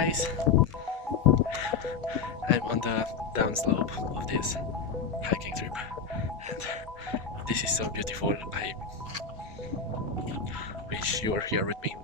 guys, I'm on the downslope of this hiking trip and this is so beautiful. I wish you were here with me,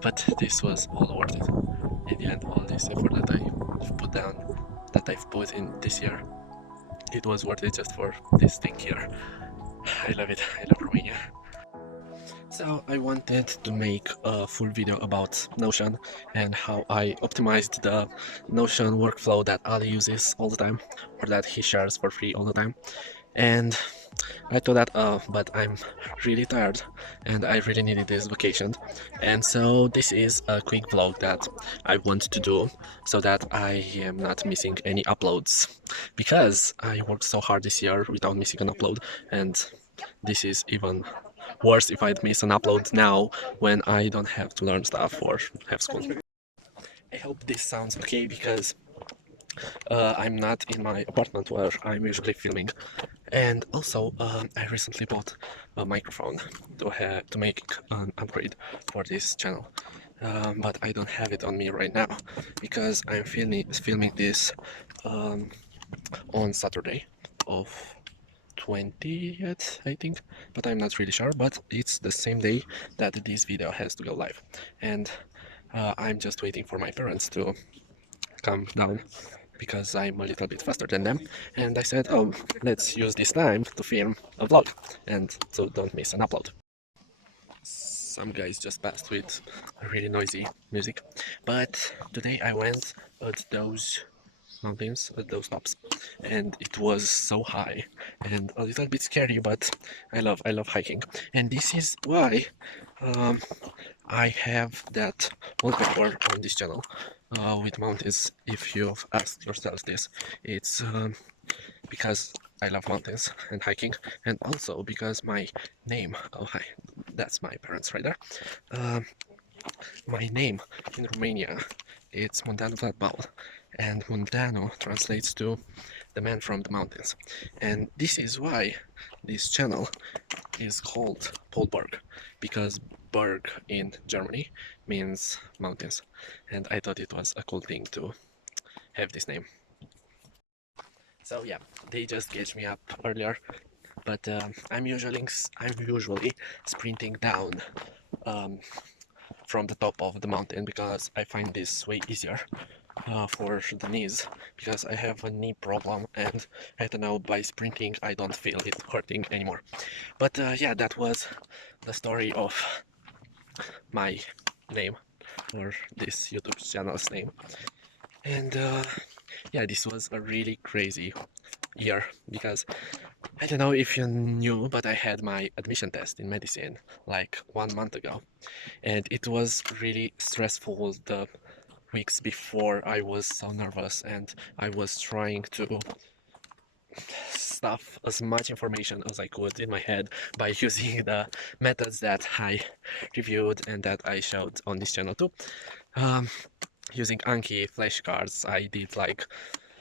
but this was all worth it. In the end, all this effort that I've put down, that I've put in this year, it was worth it just for this thing here. I love it. I love Romania. So I wanted to make a full video about Notion and how I optimized the Notion workflow that Ali uses all the time, or that he shares for free all the time. And I thought that, but I'm really tired and I really needed this vacation. And so this is a quick vlog that I want to do so that I am not missing any uploads, because I worked so hard this year without missing an upload, and this is even worse if I'd miss an upload now when I don't have to learn stuff or have school. I hope this sounds okay, because I'm not in my apartment where I'm usually filming, and also I recently bought a microphone to make an upgrade for this channel, but I don't have it on me right now because I'm filming this on Saturday of 20th, I think, but I'm not really sure. But it's the same day that this video has to go live, and I'm just waiting for my parents to come down because I'm a little bit faster than them, and I said, oh, let's use this time to film a vlog and so don't miss an upload. Some guys just passed with really noisy music, but today I went at those mountains, at those tops, and it was so high and a little bit scary, but I love hiking, and this is why um, I have that wallpaper on this channel with mountains. If you've asked yourself this, it's because I love mountains and hiking, and also because my name, oh hi, that's my parents right there. Um, my name in Romania, it's Munteanu Flatbal, and Munteanu translates to the man from the mountains, and this is why this channel is called Berg, because Berg in Germany means mountains, and I thought it was a cool thing to have this name. So yeah, they just gauged me up earlier, but I'm usually sprinting down um, from the top of the mountain because I find this way easier for the knees, because I have a knee problem, and I don't know, by sprinting I don't feel it hurting anymore. But yeah, that was the story of my name, or this YouTube channel's name. And yeah, this was a really crazy year because I don't know if you knew, but I had my admission test in medicine like 1 month ago, and it was really stressful. The weeks before, I was so nervous and I was trying to stuff as much information as I could in my head by using the methods that I reviewed and that I showed on this channel too. Um, Using Anki flashcards, I did like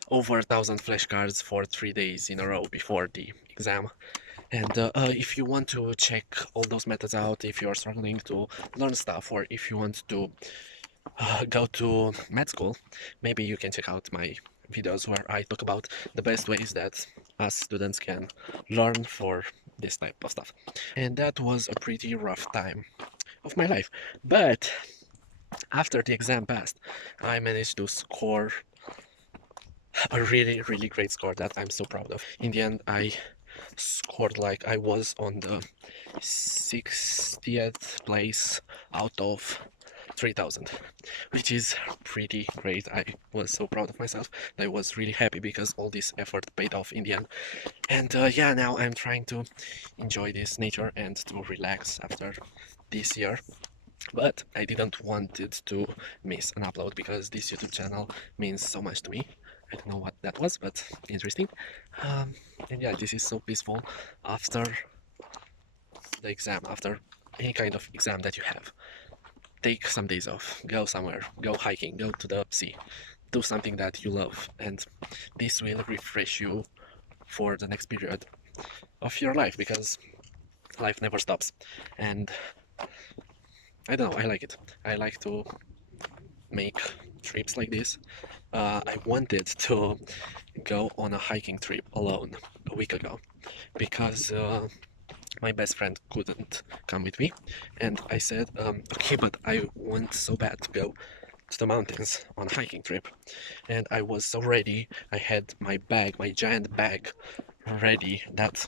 over 1,000 flashcards for 3 days in a row before the exam. And if you want to check all those methods out, if you're struggling to learn stuff, or if you want to go to med school, maybe you can check out my videos where I talk about the best ways that us students can learn for this type of stuff. And that was a pretty rough time of my life, but after the exam passed, I managed to score a really great score that I'm so proud of. In the end, I scored like I was on the 60th place out of 3,000, which is pretty great. I was so proud of myself. I was really happy because all this effort paid off in the end. And yeah, now I'm trying to enjoy this nature and to relax after this year. But I didn't want it to miss an upload because this YouTube channel means so much to me. I don't know what that was, but interesting. And yeah, this is so peaceful after the exam, after any kind of exam that you have. Take some days off, go somewhere, go hiking, go to the sea, do something that you love, and this will refresh you for the next period of your life, because life never stops. And I don't know, I like it. I like to make trips like this. I wanted to go on a hiking trip alone a week ago because my best friend couldn't come with me, and I said, okay, but I want so bad to go to the mountains on a hiking trip. And I was so ready. I had my bag, my giant bag, ready that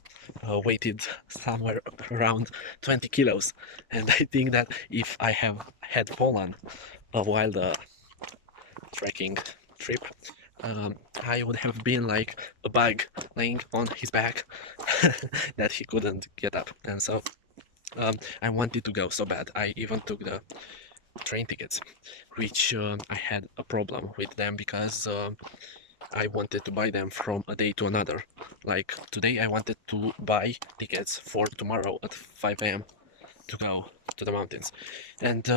weighted somewhere around 20 kilos. And I think that if I have had fallen while the trekking trip, I would have been like a bug laying on his back that he couldn't get up. And so I wanted to go so bad. I even took the train tickets, which I had a problem with them because I wanted to buy them from a day to another. Like today, I wanted to buy tickets for tomorrow at 5 a.m. to go to the mountains, and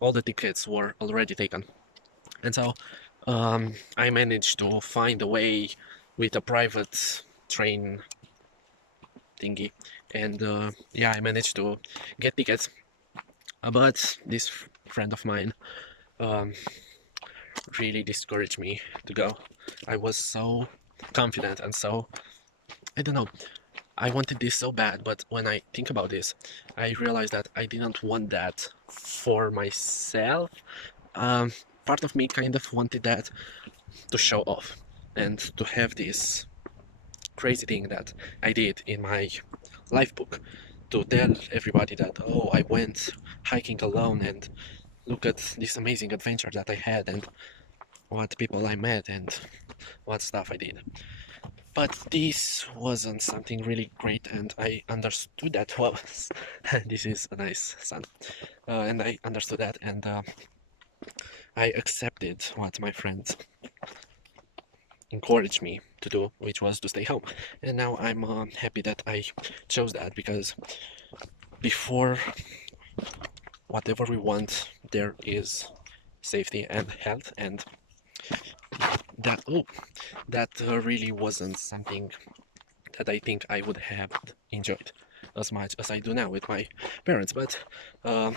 all the tickets were already taken. And so I managed to find a way with a private train thingy, and yeah, I managed to get tickets. But this friend of mine um, really discouraged me to go. I was so confident and so, I don't know, I wanted this so bad, but when I think about this, I realized that I didn't want that for myself. Um, Part of me kind of wanted that to show off and to have this crazy thing that I did in my life book to tell everybody that, oh, I went hiking alone and look at this amazing adventure that I had and what people I met and what stuff I did. But this wasn't something really great, and I understood that. Well, this is a nice sun, and I understood that, and I accepted what my friends encouraged me to do, which was to stay home. And now I'm happy that I chose that because before whatever we want, there is safety and health, and that really wasn't something that I think I would have enjoyed as much as I do now with my parents. But um,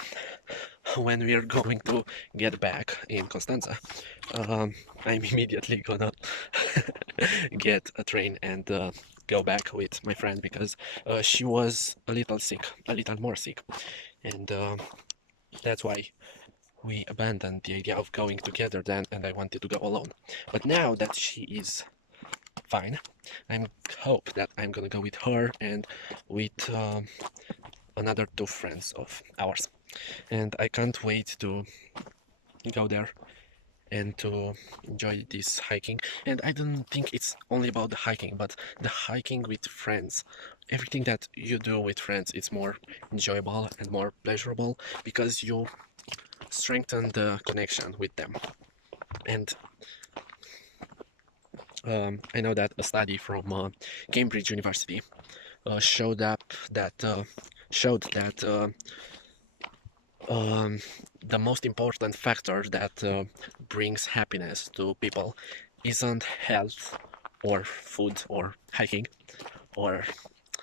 when we are going to get back in Constanza, I'm immediately gonna get a train and go back with my friend because she was a little sick, a little more sick, and that's why we abandoned the idea of going together then, and I wanted to go alone. But now that she is fine, I hope that I'm gonna go with her and with another two friends of ours. And I can't wait to go there and to enjoy this hiking. And I don't think it's only about the hiking, but the hiking with friends. Everything that you do with friends is more enjoyable and more pleasurable because you strengthen the connection with them. And I know that a study from Cambridge University showed up that showed that um, the most important factor that brings happiness to people isn't health or food or hiking or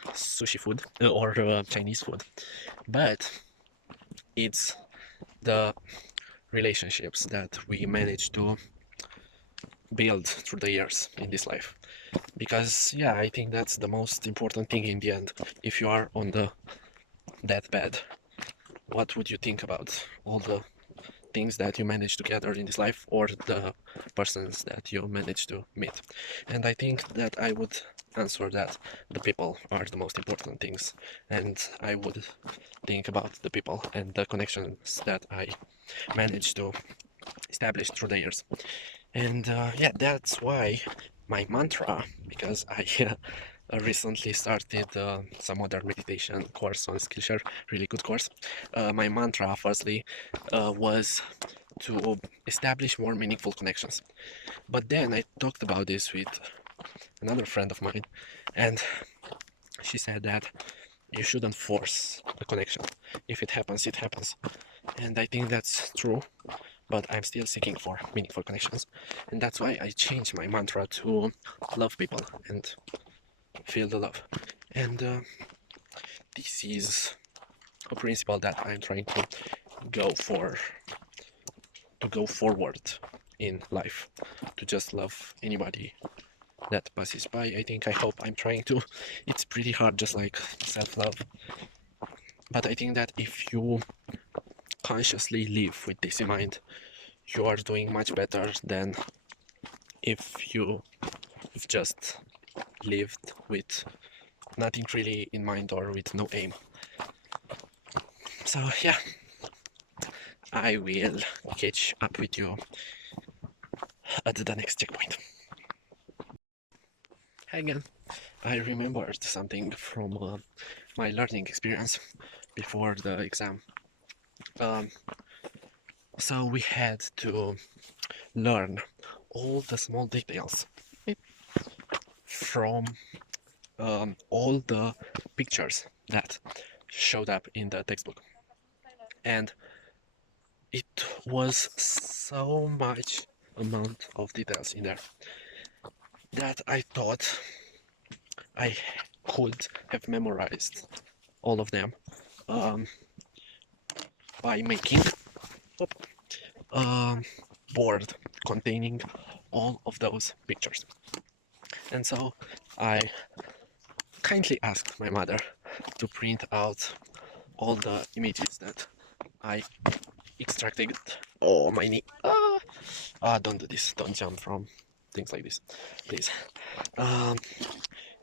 sushi food or Chinese food, but it's the relationships that we manage to build through the years in this life. Because yeah, I think that's the most important thing in the end. If you are on the deathbed, what would you think about all the things that you managed to gather in this life or the persons that you managed to meet? And I think that I would answer that the people are the most important things, and I would think about the people and the connections that I managed to establish through the years. And yeah, that's why my mantra, because I recently started some other meditation course on Skillshare, really good course. My mantra, firstly, was to establish more meaningful connections. But then I talked about this with another friend of mine, and she said that you shouldn't force a connection. If it happens, it happens. And I think that's true, but I'm still seeking for meaningful connections. And that's why I changed my mantra to love people and feel the love. And this is a principle that I'm trying to go for to go forward in life, to just love anybody that passes by. I hope I'm trying to. It's pretty hard, just like self-love. But I think that if you consciously live with this in mind, you are doing much better than if you've just lived with nothing really in mind or with no aim. So yeah, I will catch up with you at the next checkpoint. Hi again. I remembered something from my learning experience before the exam. Um, so we had to learn all the small details from all the pictures that showed up in the textbook. And it was so much amount of details in there that I thought I could have memorized all of them um, by making a board containing all of those pictures. And so I kindly asked my mother to print out all the images that I extracted. Oh, my knee. Don't do this. Don't jump from things like this, please. Um,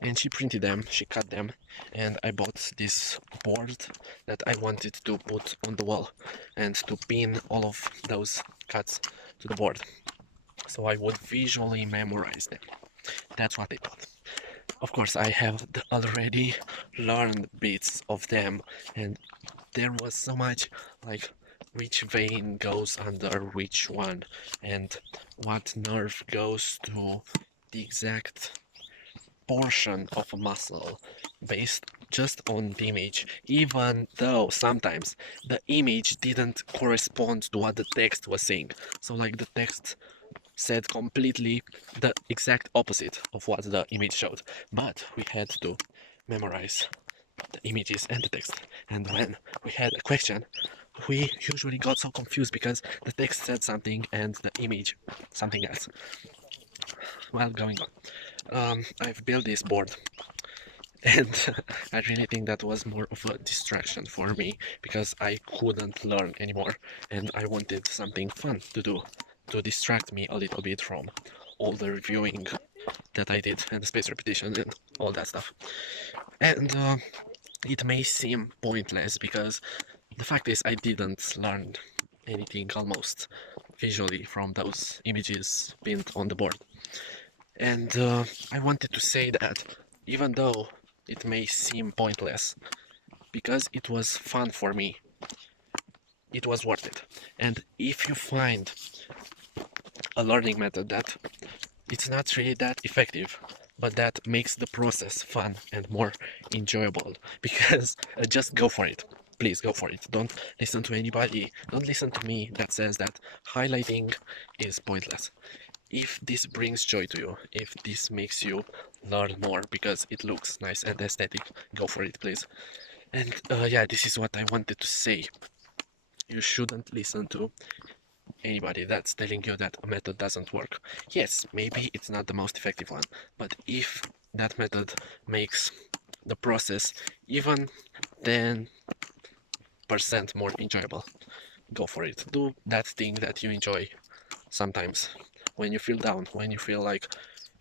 and she printed them, she cut them, and I bought this board that I wanted to put on the wall and to pin all of those cuts to the board so I would visually memorize them. That's what I thought. Of course, I have already learned bits of them, and there was so much like which vein goes under which one and what nerve goes to the exact portion of a muscle based just on the image, even though sometimes the image didn't correspond to what the text was saying. So like the text said completely the exact opposite of what the image showed, but we had to memorize the images and the text. And when we had a question, we usually got so confused because the text said something and the image something else. Well, going on. I've built this board and I really think that was more of a distraction for me because I couldn't learn anymore and I wanted something fun to do to distract me a little bit from all the reviewing that I did and the space repetition and all that stuff. And it may seem pointless because the fact is I didn't learn anything almost visually from those images pinned on the board. And I wanted to say that even though it may seem pointless, because it was fun for me, it was worth it. And if you find a learning method that it's not really that effective, but that makes the process fun and more enjoyable, because just go for it. Please go for it. Don't listen to anybody, don't listen to me that says that highlighting is pointless. If this brings joy to you, if this makes you learn more because it looks nice and aesthetic, go for it, please. And yeah, this is what I wanted to say. You shouldn't listen to anybody that's telling you that a method doesn't work. Yes, maybe it's not the most effective one, but if that method makes the process even 10% more enjoyable, go for it. Do that thing that you enjoy sometimes. When you feel down, when you feel like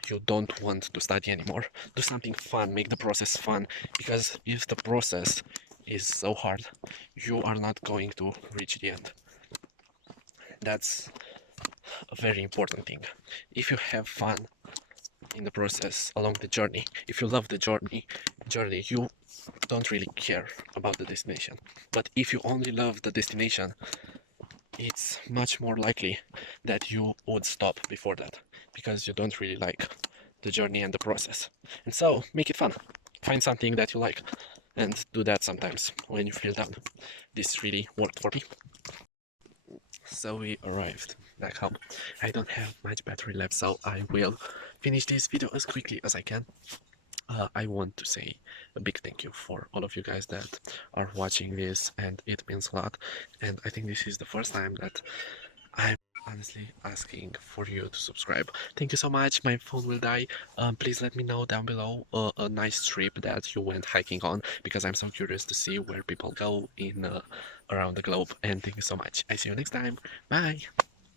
you don't want to study anymore, do something fun, make the process fun, because if the process is so hard, you are not going to reach the end. That's a very important thing. If you have fun in the process along the journey, if you love the journey, you don't really care about the destination. But if you only love the destination, it's much more likely that you would stop before that because you don't really like the journey and the process. And so make it fun. Find something that you like and do that sometimes when you feel down. This really worked for me. So we arrived back home. I don't have much battery left, so I will finish this video as quickly as I can. I want to say a big thank you for all of you guys that are watching this, and it means a lot. And I think this is the first time that I'm honestly asking for you to subscribe. Thank you so much. My phone will die. Please let me know down below a nice trip that you went hiking on because I'm so curious to see where people go in around the globe. And thank you so much. I see you next time. Bye.